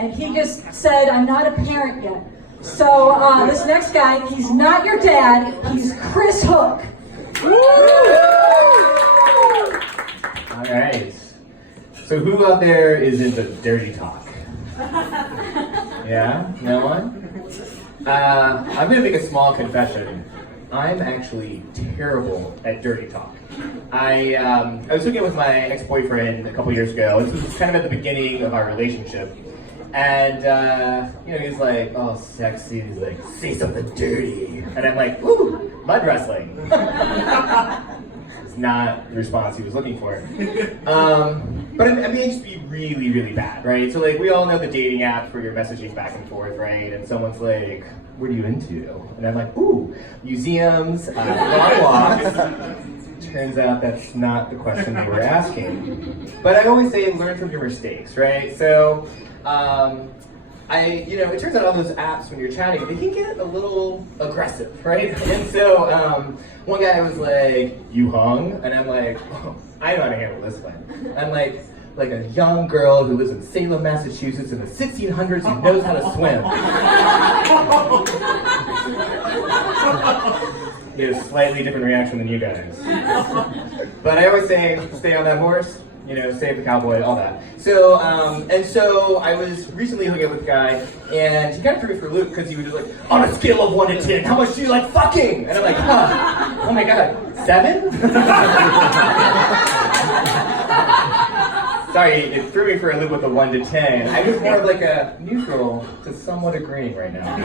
and he just said, I'm not a parent yet. So this next guy, he's not your dad, he's Chris Hook. All right. So who out there is into dirty talk? Yeah? No one? I'm going to make a small confession. I'm actually terrible at dirty talk. I was hooking up with my ex-boyfriend a couple years ago. This was kind of at the beginning of our relationship. And, he was like, oh, sexy. He's like, say something dirty. And I'm like, ooh, mud wrestling. It's not the response he was looking for. But I may just be really, really bad, right? So, like, we all know the dating apps where you're messaging back and forth, right? And someone's like, what are you into? And I'm like, ooh, museums, long walks. Turns out that's not the question they were asking. But I always say learn from your mistakes, right? So, it turns out on those apps when you're chatting, they can get a little aggressive, right? And so, one guy was like, you hung? And I'm like, oh, I know how to handle this one. I'm like a young girl who lives in Salem, Massachusetts in the 1600s who knows how to swim. He had a slightly different reaction than you guys. But I always say, stay on that horse, save the cowboy, all that. So, so I was recently hooking up with a guy, and he kind of threw me for a loop because he was just like, on a scale of 1 to 10, how much do you like fucking? And I'm like, huh, oh my God, 7? Sorry, it threw me for a loop with a 1 to 10. I was more of like a neutral to somewhat agreeing right now.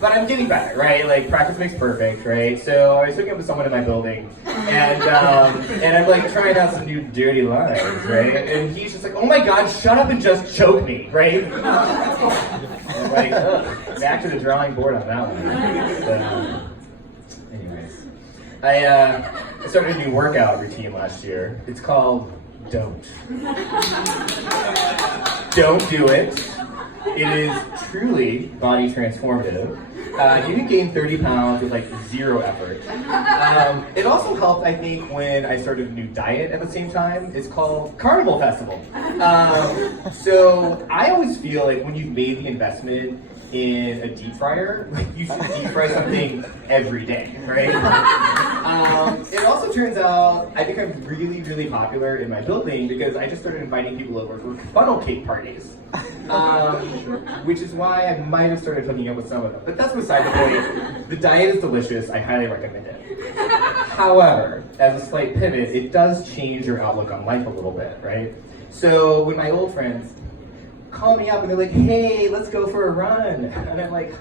But I'm getting better, right? Like, practice makes perfect, right? So I was hooking up with someone in my building, and I'm like trying out some new dirty lines, right? And he's just like, oh my God, shut up and just choke me, right? I'm like, ugh, back to the drawing board on that one. Anyways, I started a new workout routine last year. It's called Don't. Don't do it. It is truly body transformative. You can gain 30 pounds with like 0 effort. It also helped, I think, when I started a new diet at the same time. It's called Carnival Festival. So I always feel like when you've made the investment in a deep fryer, like you should deep fry something every day, right? It also turns out I think I'm really, really popular in my building because I just started inviting people over for funnel cake parties. Which is why I might have started hooking up with some of them. But that's beside the point. The diet is delicious. I highly recommend it. However, as a slight pivot, it does change your outlook on life a little bit, right? So when my old friends call me up and they're like, hey, let's go for a run. And I'm like,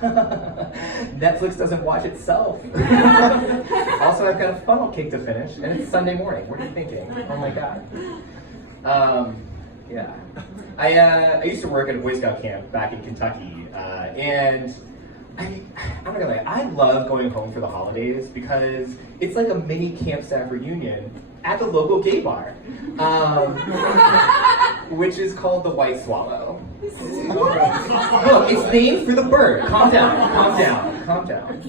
Netflix doesn't watch itself. Also, I've got a funnel cake to finish, and it's Sunday morning. What are you thinking? Oh my God. Yeah. I used to work at a Boy Scout camp back in Kentucky, and I'm not gonna lie, I love going home for the holidays because it's like a mini camp staff reunion at the local gay bar, which is called the White Swallow. Look, it's named for the bird. Calm down, calm down, calm down.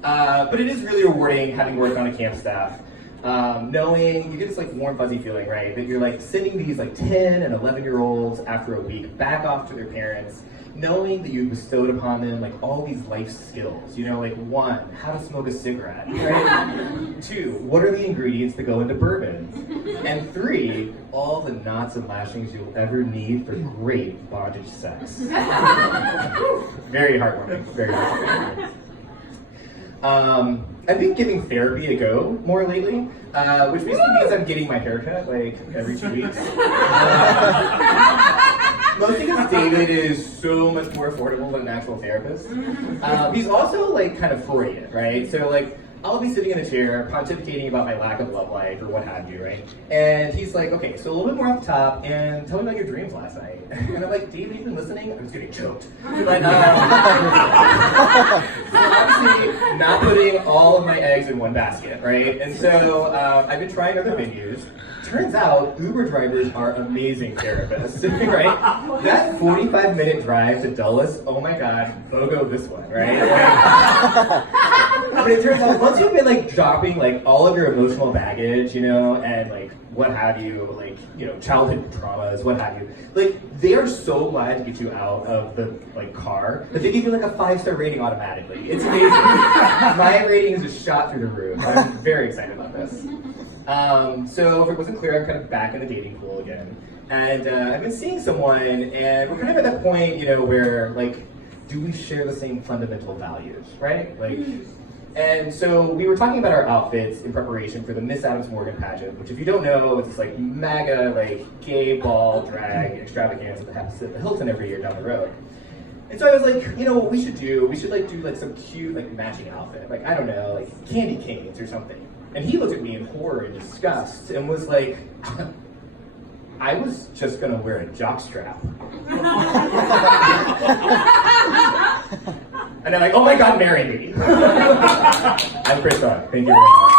But it is really rewarding having worked on a camp staff. Knowing, you get this like warm fuzzy feeling, right? That you're like sending these like 10 and 11-year-olds after a week back off to their parents, knowing that you bestowed upon them like all these life skills, like 1, how to smoke a cigarette, right? 2, what are the ingredients that go into bourbon? And 3, all the knots and lashings you'll ever need for great bondage sex. Very heartwarming, very heartwarming. I've been giving therapy a go more lately, which basically means I'm getting my haircut like every 2 weeks. Mostly because David is so much more affordable than an actual therapist. He's also like kind of Freudian, right? So like I'll be sitting in a chair pontificating about my lack of love life or what have you, right? And he's like, okay, so a little bit more off the top, and tell me about your dreams last night. And I'm like, David, you've been listening? I was getting choked. But obviously not putting all of my eggs in one basket, right? And so I've been trying other venues. Turns out Uber drivers are amazing therapists, right? That 45-minute drive to Dulles, oh my God, BOGO this one, right? But it turns out once you've been like dropping like all of your emotional baggage, and like what have you, like, childhood traumas, what have you. Like, they are so glad to get you out of the car that they give you like a 5-star rating automatically. It's amazing. My rating is just shot through the roof. I'm very excited about this. So if it wasn't clear, I'm kind of back in the dating pool again. And I've been seeing someone, and we're kind of at that point, where like, do we share the same fundamental values, right? Like, and so we were talking about our outfits in preparation for the Miss Adams Morgan pageant, which if you don't know, it's this like mega gay ball drag extravaganza that happens at the Hilton every year down the road. And so I was like, what we should do? We should do some cute matching outfit, I don't know, candy canes or something. And he looked at me in horror and disgust and was like, I was just gonna wear a jockstrap. And I'm like, oh my God, marry me. I'm Chris Rock. Thank you very much.